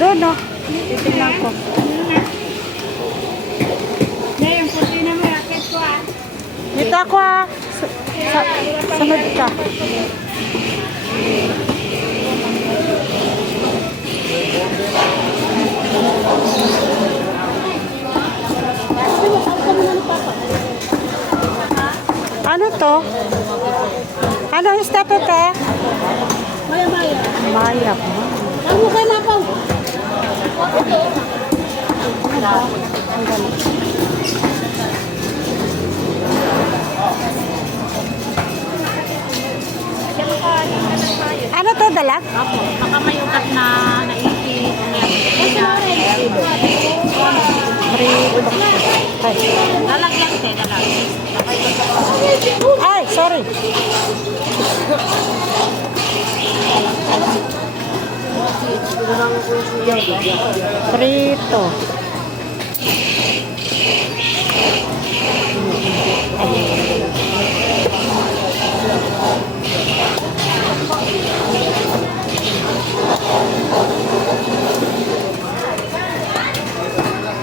Doon, no? Titignan ko. Yung puti na may akit ko ah. Dito ako, ah. Sunod ka. Ano to? Ano isda to, te? Maya-maya. Maya po. Ano ka na po? Ano to, dalag? Apo, baka mayukat na naipit. Ay, Dalag lang, te, dalag. ay, sorry. Prito.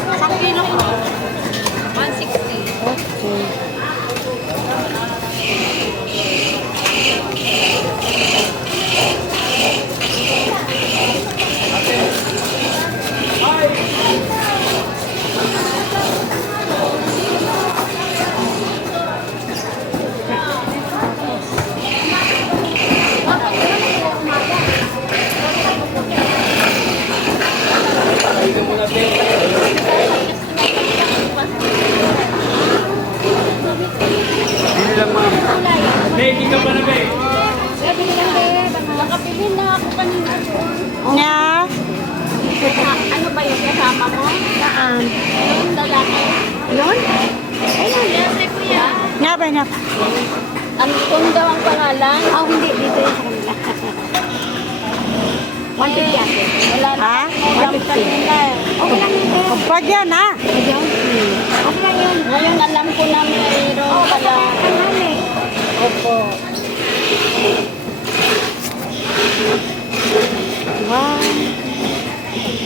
Isang kilo po. 160. Okay. Hindi lang, ma'am. Hindi ka pa na, be. Nakapili na ako kanina doon. Nya? Ano ba yung kasama mo? Saan? Yung lalaki. Yun? Ayun, yan si kuya. Nga ba na? Ang kung daw ang pangalan? Oh, hindi. Dito yung kanila. 150 yan. Wala na. Ha? Ulam kanina eh. Okay lang yun. Kapag yan, ha? Okay lang yun. Ngayon alam ko na mayroon pala. Opo. Wow.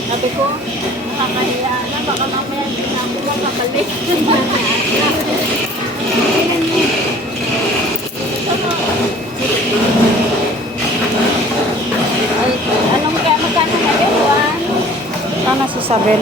Sabi ko, nakakahiya na. Baka mamaya hindi na ako makabalik. Ay, anong kaya magkano na yun? Sana si Sabel.